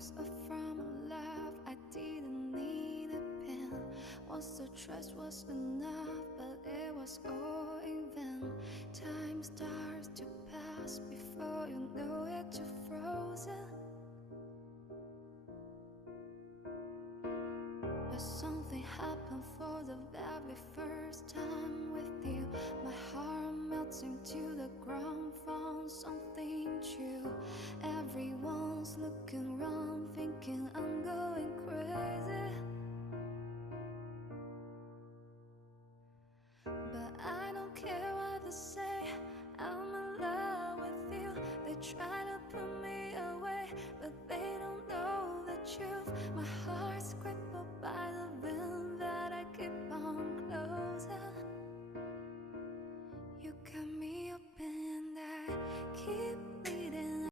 rose up from a love I didn't need a pen. Once the trust was enough, but it was all in vain. Time starts to pass before you know it, you're frozen. But something happened for the very first time with you. My heart melts into the ground, found something true. Everyone's looking around, thinking I'm going crazy. But I don't care what they say, I'm in love with you. They try to put me away, but they don't know the truth. My heart's crippled by the wind that I keep on closing. You cut me open and I keep